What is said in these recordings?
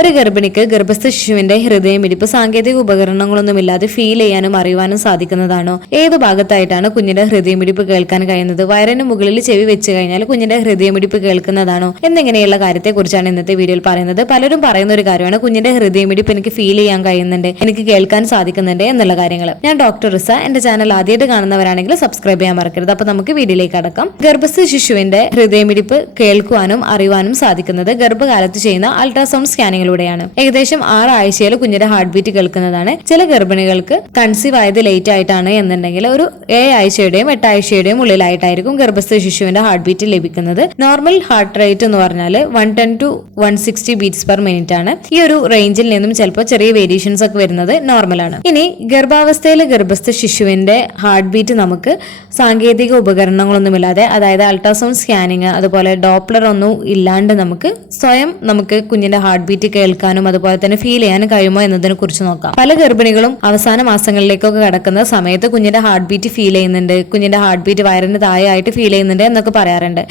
ഒരു ഗർഭിണിക്ക് ഗർഭസ്ഥ ശിശുവിന്റെ ഹൃദയമിടിപ്പ് സാങ്കേതിക ഉപകരണങ്ങളൊന്നുമില്ലാതെ ഫീൽ ചെയ്യാനും അറിയുവാനും സാധിക്കുന്നതാണോ? ഏത് ഭാഗത്തായിട്ടാണ് കുഞ്ഞിന്റെ ഹൃദയമിടിപ്പ് കേൾക്കാൻ കഴിയുന്നത്? വയറിന് മുകളിൽ ചെവി വെച്ച് കഴിഞ്ഞാൽ കുഞ്ഞിന്റെ ഹൃദയമിടിപ്പ് കേൾക്കുന്നതാണോ എന്നിങ്ങനെയുള്ള കാര്യത്തെക്കുറിച്ചാണ് ഇന്നത്തെ വീഡിയോയിൽ പറയുന്നത്. പലരും പറയുന്ന ഒരു കാര്യമാണ് കുഞ്ഞിന്റെ ഹൃദയമിടിപ്പ് എനിക്ക് ഫീൽ ചെയ്യാൻ കഴിയുന്നുണ്ട്, എനിക്ക് കേൾക്കാൻ സാധിക്കുന്നുണ്ട് എന്നുള്ള കാര്യങ്ങൾ. ഞാൻ ഡോക്ടർ റിസ. എന്റെ ചാനൽ ആദ്യമായിട്ട് കാണുന്നവരാണെങ്കിൽ സബ്സ്ക്രൈബ് ചെയ്യാൻ മറക്കരുത്. അപ്പൊ നമുക്ക് വീഡിയോയിലേക്ക് കടക്കാം. ഗർഭസ്ഥ ശിശുവിന്റെ ഹൃദയമിടിപ്പ് കേൾക്കുവാനും അറിയുവാനും സാധിക്കുന്നത് ഗർഭകാലത്ത് ചെയ്യുന്ന അൾട്രാസൗണ്ട് സ്കാനിങ്ങിലൂടെയാണ്. ഏകദേശം 6 ആഴ്ചയിൽ കുഞ്ഞിന്റെ ഹാർട്ട് ബീറ്റ് കേൾക്കുന്നതാണ്. ചില ഗർഭിണികൾക്ക് കൺസീവ് ആയത് ലേറ്റ് ആയിട്ടാണ് എന്നുണ്ടെങ്കിൽ ഒരു 7 ആഴ്ചയുടെയും 8 ആഴ്ചയുടെയും ഉള്ളിലായിട്ടായിരിക്കും ഗർഭസ്ഥ ശിശുവിന്റെ ഹാർട്ട് ബീറ്റ് ലഭിക്കുന്നത്. നോർമൽ ഹാർട്ട് റേറ്റ് എന്ന് പറഞ്ഞാൽ 110 to 160 ബീറ്റ്സ് പെർ മിനിറ്റ് ആണ്. ഈ ഒരു റേഞ്ചിൽ നിന്നും ചിലപ്പോൾ ചെറിയ വേരിയേഷൻസ് ഒക്കെ വരുന്നത് നോർമലാണ്. ഇനി ഗർഭാവസ്ഥയിലെ ഗർഭസ്ഥ ശിശുവിന്റെ ഹാർട്ട് ബീറ്റ് നമുക്ക് സാങ്കേതിക ഉപകരണങ്ങളൊന്നുമില്ലാതെ, അതായത് അൾട്രാസൗണ്ട് സ്കാനിങ് അതുപോലെ ഡോപ്ലർ ഒന്നും ഇല്ലാണ്ട് നമുക്ക് കുഞ്ഞിന്റെ ഹാർട്ട് ബീറ്റ് കേൾക്കാനും അതുപോലെ തന്നെ ഫീൽ ചെയ്യാനും കഴിയുമോ എന്നതിനെ കുറിച്ച് നോക്കാം. പല ഗർഭിണികളും അവസാന മാസങ്ങളിലേക്കൊക്കെ കടക്കുന്ന സമയത്ത് കുഞ്ഞിന്റെ ഹാർട്ട് ബീറ്റ് ഫീൽ ചെയ്യുന്നുണ്ട്, കുഞ്ഞിന്റെ ഹാർട്ട് ബീറ്റ് വയറിന് താഴെയായിട്ട് ഫീൽ ചെയ്യുന്നുണ്ട് എന്നൊക്കെ പറയാറുണ്ട്.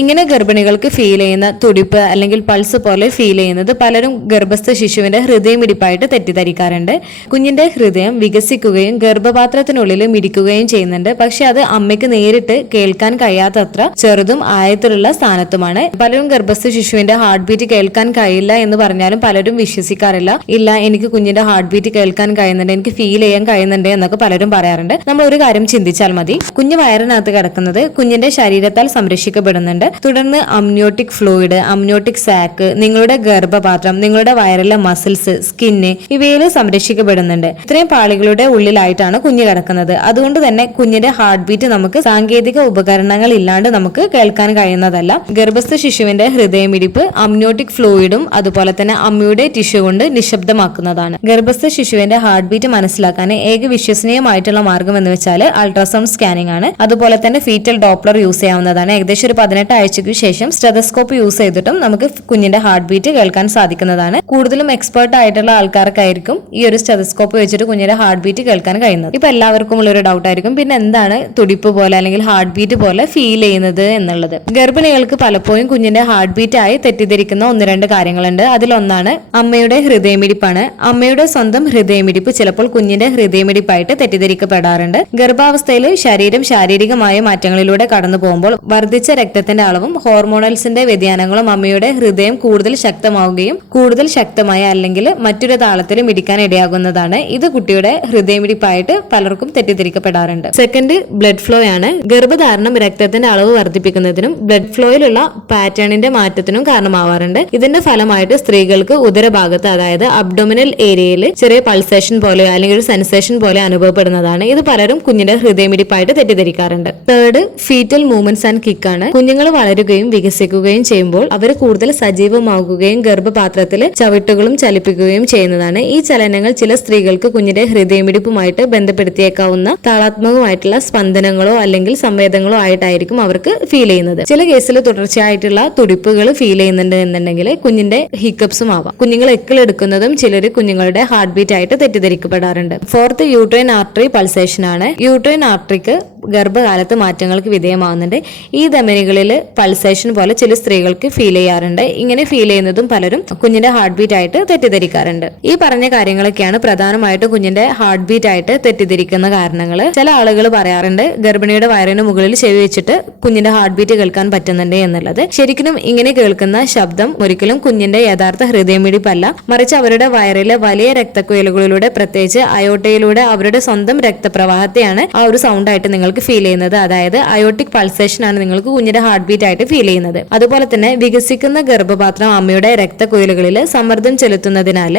ഇങ്ങനെ ഗർഭിണികൾക്ക് ഫീൽ ചെയ്യുന്ന തുടിപ്പ് അല്ലെങ്കിൽ പൾസ് പോലെ ഫീൽ ചെയ്യുന്നത് പലരും ഗർഭസ്ഥ ശിശുവിന്റെ ഹൃദയമിടിപ്പായിട്ട് തെറ്റിദ്ധരിക്കാറുണ്ട്. കുഞ്ഞിന്റെ ഹൃദയം വികസിക്കുകയും ഗർഭപാത്രത്തിനുള്ളിൽ മിടിക്കുകയും ചെയ്യുന്നുണ്ട്. പക്ഷെ അത് അമ്മയ്ക്ക് നേരിട്ട് കേൾക്കാൻ കഴിയാത്തത്ര ചെറുതും ആഴത്തിലുള്ള സ്ഥാനത്തുമാണ്. പലരും ഗർഭസ്ഥ ശിശുവിന്റെ ഹാർട്ട് ബീറ്റ് കേൾക്കാൻ കഴിയില്ല എന്ന് പറഞ്ഞാലും പലരും വിശ്വസിക്കാറില്ല. ഇല്ല, എനിക്ക് കുഞ്ഞിന്റെ ഹാർട്ട് ബീറ്റ് കേൾക്കാൻ കഴിയുന്നുണ്ട്, എനിക്ക് ഫീൽ ചെയ്യാൻ കഴിയുന്നുണ്ട് എന്നൊക്കെ പലരും പറയാറുണ്ട്. നമ്മൾ ഒരു കാര്യം ചിന്തിച്ചാൽ മതി. കുഞ്ഞ് വയറിനകത്ത് കിടക്കുന്നത് കുഞ്ഞിന്റെ ശരീരത്താൽ സംരക്ഷിക്കപ്പെടുന്നുണ്ട്. തുടർന്ന് അമ്നിയോട്ടിക് ഫ്ലൂയിഡ്, അമ്നിയോട്ടിക് സാക്ക്, നിങ്ങളുടെ ഗർഭപാത്രം, നിങ്ങളുടെ വയറിലെ മസിൽസ്, സ്കിന്ന് ഇവയിൽ സംരക്ഷിക്കപ്പെടുന്നുണ്ട്. ഇത്രയും പാളികളുടെ ഉള്ളിലായിട്ടാണ് കുഞ്ഞ് കിടക്കുന്നത്. അതുകൊണ്ട് തന്നെ കുഞ്ഞിന്റെ ഹാർട്ട് ബീറ്റ് നമുക്ക് സാങ്കേതിക ഉപകരണങ്ങൾ ഇല്ലാണ്ട് നമുക്ക് കേൾക്കാൻ കഴിയുന്നതല്ല. ഗർഭസ്ഥ ശിശുവിന്റെ ഹൃദയമിടിപ്പ് അമ്നിയോട്ടിക് ഫ്ലൂയിഡും അതുപോലെ തന്നെ അമ്മയുടെ ടിഷ്യൂ കൊണ്ട് നിശബ്ദമാക്കുന്നതാണ്. ഗർഭസ്ഥ ശിശുവിന്റെ ഹാർട്ട് ബീറ്റ് മനസ്സിലാക്കാൻ ഏക വിശ്വസനീയമായിട്ടുള്ള മാർഗം എന്ന് വെച്ചാൽ അൾട്രാസൗണ്ട് സ്കാനിംഗ് ആണ്. അതുപോലെ തന്നെ ഫീറ്റൽ ഡോപ്ലർ യൂസ് ചെയ്യാവുന്നതാണ്. ഏകദേശം ഒരു 18 ആഴ്ചയ്ക്ക് ശേഷം സ്റ്റെതസ്കോപ്പ് യൂസ് ചെയ്തിട്ടും നമുക്ക് കുഞ്ഞിന്റെ ഹാർട്ട് ബീറ്റ് കേൾക്കാൻ സാധിക്കുന്നതാണ്. കൂടുതലും എക്സ്പേർട്ട് ആയിട്ടുള്ള ആൾക്കാർക്കായിരിക്കും ഈ ഒരു സ്റ്റെതസ്കോപ്പ് വെച്ചിട്ട് കുഞ്ഞിന്റെ ഹാർട്ട് ബീറ്റ് കേൾക്കാൻ കഴിയുന്നത്. ഇപ്പൊ എല്ലാവർക്കും ഉള്ള ഒരു ഡൗട്ട് ആയിരിക്കും, പിന്നെ എന്താണ് തുടിപ്പ് പോലെ അല്ലെങ്കിൽ ഹാർട്ട് ബീറ്റ് പോലെ ഫീൽ ചെയ്യുന്നത് എന്നുള്ളത്. ഗർഭിണികൾക്ക് പലപ്പോഴും കുഞ്ഞിന്റെ ഹാർട്ട് ബീറ്റ് ആയി തെറ്റിദ്ധരിക്കുന്ന 1-2 കാര്യങ്ങളുണ്ട്. അതിലൊന്നാണ് അമ്മയുടെ ഹൃദയമിടിപ്പാണ്. അമ്മയുടെ സ്വന്തം ഹൃദയമിടിപ്പ് ചിലപ്പോൾ കുഞ്ഞിന്റെ ഹൃദയമിടിപ്പായിട്ട് തെറ്റിദ്ധരിക്കപ്പെടാറുണ്ട്. ഗർഭാവസ്ഥയിൽ ശരീരം ശാരീരികമായ മാറ്റങ്ങളിലൂടെ കടന്നു പോകുമ്പോൾ വർദ്ധിച്ച രക്തത്തിന്റെ അളവും ഹോർമോണൽസിന്റെ വ്യതിയാനങ്ങളും അമ്മയുടെ ഹൃദയം കൂടുതൽ ശക്തമാവുകയും കൂടുതൽ ശക്തമായ അല്ലെങ്കിൽ മറ്റൊരു താളത്തിൽ മിടിക്കാൻ ഇടയാകുന്നതാണ്. ഇത് കുട്ടിയുടെ ഹൃദയമിടിപ്പായിട്ട് പലർക്കും തെറ്റിദ്ധരിക്കപ്പെടാറുണ്ട്. സെക്കൻഡ്, ബ്ലഡ് ഫ്ലോ ആണ്. ഗർഭധാരണം രക്തത്തിന്റെ അളവ് വർദ്ധിപ്പിക്കുന്നതിനും ബ്ലഡ് ഫ്ലോയിലുള്ള പാറ്റേണിന്റെ മാറ്റത്തിനും കാരണമാവാറുണ്ട്. ഇതിന്റെ ഫലമായിട്ട് സ്ത്രീകൾക്ക് ഉദരഭാഗത്ത്, അതായത് അബ്ഡോമിനൽ ഏരിയയിൽ ചെറിയ പൾസേഷൻ പോലെ അല്ലെങ്കിൽ ഒരു സെൻസേഷൻ പോലെ അനുഭവപ്പെടുന്നതാണ്. ഇത് പലരും കുഞ്ഞിന്റെ ഹൃദയമിടിപ്പായിട്ട് തെറ്റിദ്ധരിക്കാറുണ്ട്. Third, foetal movements and kick ആണ്. കുഞ്ഞുങ്ങൾ വളരുകയും വികസിക്കുകയും ചെയ്യുമ്പോൾ അവർ കൂടുതൽ സജീവമാകുകയും ഗർഭപാത്രത്തിൽ ചവിട്ടുകളും ചലിപ്പിക്കുകയും ചെയ്യുന്നതാണ്. ഈ ചലനങ്ങൾ ചില സ്ത്രീകൾക്ക് കുഞ്ഞിന്റെ ഹൃദയമിടിപ്പുമായിട്ട് ബന്ധപ്പെടുത്തിയേക്കാവുന്ന താളാത്മകമായിട്ടുള്ള സ്പന്ദനങ്ങളോ അല്ലെങ്കിൽ സംവേദങ്ങളോ ആയിട്ടായിരിക്കും അവർക്ക് ഫീൽ ചെയ്യുന്നത്. ചില കേസിൽ തുടർച്ചയായിട്ടുള്ള തുടിപ്പുകൾ ഫീൽ ചെയ്യുന്നുണ്ട് എന്നുണ്ടെങ്കിൽ കുഞ്ഞിന്റെ ഹിക്കപ്സും ആവാം. കുഞ്ഞുങ്ങൾ എക്കിളെടുക്കുന്നതും ചിലർ കുഞ്ഞുങ്ങളുടെ ഹാർട്ട് ബീറ്റ് ആയിട്ട് തെറ്റിദ്ധരിക്കപ്പെടാറുണ്ട്. ഫോർത്ത്, യൂട്രൈൻ ആർട്ടറി പൾസേഷൻ ആണ്. യൂട്രൈൻ ആർട്ടറിക്ക് ഗർഭകാലത്ത് മാറ്റങ്ങൾക്ക് വിധേയമാവുന്നുണ്ട്. ഈ ധമനികളിൽ പൾസേഷൻ പോലെ ചില സ്ത്രീകൾക്ക് ഫീൽ ചെയ്യാറുണ്ട്. ഇങ്ങനെ ഫീൽ ചെയ്യുന്നതും പലരും കുഞ്ഞിന്റെ ഹാർട്ട് ബീറ്റ് ആയിട്ട് തെറ്റിദ്ധരിക്കാറുണ്ട്. ഈ പറഞ്ഞ കാര്യങ്ങളൊക്കെയാണ് പ്രധാനമായിട്ടും കുഞ്ഞിന്റെ ഹാർട്ട് ബീറ്റ് ആയിട്ട് തെറ്റിദ്ധരിക്കുന്ന കാരണങ്ങൾ. ചില ആളുകൾ പറയാറുണ്ട് ഗർഭിണിയുടെ വയറിന് മുകളിൽ ചെവി വെച്ചിട്ട് കുഞ്ഞിന്റെ ഹാർട്ട് ബീറ്റ് കേൾക്കാൻ പറ്റുന്നുണ്ട് എന്നുള്ളത്. ശരിക്കും ഇങ്ങനെ കേൾക്കുന്ന ശബ്ദം ഒരിക്കലും കുഞ്ഞിന്റെ യഥാർത്ഥ ഹൃദയമിടിപ്പല്ല, മറിച്ച് അവരുടെ വയറിലെ വലിയ രക്തക്കുഴലുകളിലൂടെ, പ്രത്യേകിച്ച് അയോട്ടയിലൂടെ അവരുടെ സ്വന്തം രക്തപ്രവാഹത്തെയാണ് ആ ഒരു സൗണ്ട് ആയിട്ട് നിങ്ങൾക്ക് ഫീൽ ചെയ്യുന്നത്. അതായത് അയോട്ടിക് പൾസേഷൻ ആണ് നിങ്ങൾക്ക് കുഞ്ഞിന്റെ ഹാർട്ട് ബീറ്റ് ആയിട്ട് ഫീൽ ചെയ്യുന്നത്. അതുപോലെ തന്നെ വികസിക്കുന്ന ഗർഭപാത്രം അമ്മയുടെ രക്തക്കുഴലുകളിൽ സമ്മർദ്ദം ചെലുത്തുന്നതിനാൽ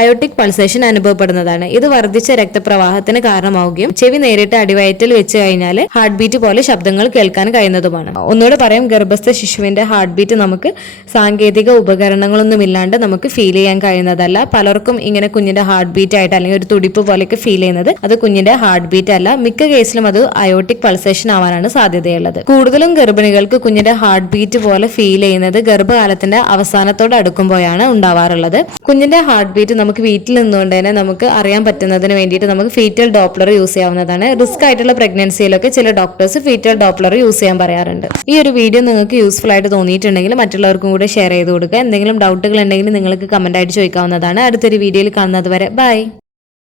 അയോട്ടിക് പൾസേഷൻ അനുഭവപ്പെടുന്നതാണ്. ഇത് വർദ്ധിച്ച രക്തപ്രവാഹത്തിന് കാരണമാവുകയും ചെവി നേരിട്ട് അടിവയറ്റിൽ വെച്ച് കഴിഞ്ഞാൽ ഹാർട്ട് ബീറ്റ് പോലെ ശബ്ദങ്ങൾ കേൾക്കാൻ കഴിയുന്നതുമാണ്. ഒന്നുകൂടെ പറയാം, ഗർഭസ്ഥ ശിശുവിന്റെ ഹാർട്ട് ബീറ്റ് നമുക്ക് സാങ്കേതിക ഉപകരണങ്ങളൊന്നും ഇല്ലാണ്ട് നമുക്ക് ഫീൽ ചെയ്യാൻ കഴിയുന്നതല്ല. പലർക്കും ഇങ്ങനെ കുഞ്ഞിന്റെ ഹാർട്ട് ബീറ്റ് ആയിട്ട് അല്ലെങ്കിൽ ഒരു തുടിപ്പ് പോലെയൊക്കെ ഫീൽ ചെയ്യുന്നത് അത് കുഞ്ഞിന്റെ ഹാർട്ട് ബീറ്റ് അല്ല. മിക്ക കേസിലും അത് അയോട്ടിക് പൾസേഷൻ ആവാനാണ് സാധ്യതയുള്ളത്. കൂടുതലും ഗർഭിണികൾക്ക് കുഞ്ഞിന്റെ ഹാർട്ട് ബീറ്റ് പോലെ ഫീൽ ചെയ്യുന്നത് ഗർഭകാലത്തിന്റെ അവസാനത്തോട് അടുക്കുമ്പോഴാണ് ഉണ്ടാവാറുള്ളത്. കുഞ്ഞിന്റെ ഹാർട്ട് ബീറ്റ് നമുക്ക് വീട്ടിൽ നിന്നുകൊണ്ട് തന്നെ നമുക്ക് അറിയാൻ പറ്റുന്നതിന് വേണ്ടിയിട്ട് നമുക്ക് ഫീറ്റൽ ഡോപ്ലർ യൂസ് ചെയ്യാവുന്നതാണ്. റിസ്ക് ആയിട്ടുള്ള പ്രഗ്നൻസിയിലൊക്കെ ചില ഡോക്ടേഴ്സ് ഫീറ്റൽ ഡോപ്ലർ യൂസ് ചെയ്യാൻ പറയാറുണ്ട്. ഈ ഒരു വീഡിയോ നിങ്ങൾക്ക് യൂസ്ഫുൾ ആയിട്ട് തോന്നിയിട്ടുണ്ടെങ്കിൽ മറ്റുള്ളവർക്കും കൂടെ ഷെയർ ചെയ്ത് കൊടുക്കുക. എന്തെങ്കിലും ഡൗട്ടുകൾ ഉണ്ടെങ്കിൽ നിങ്ങൾക്ക് കമന്റ് ആയിട്ട് ചോദിക്കാവുന്നതാണ്. അടുത്തൊരു വീഡിയോയിൽ കാണുന്നത് വരെ ബൈ.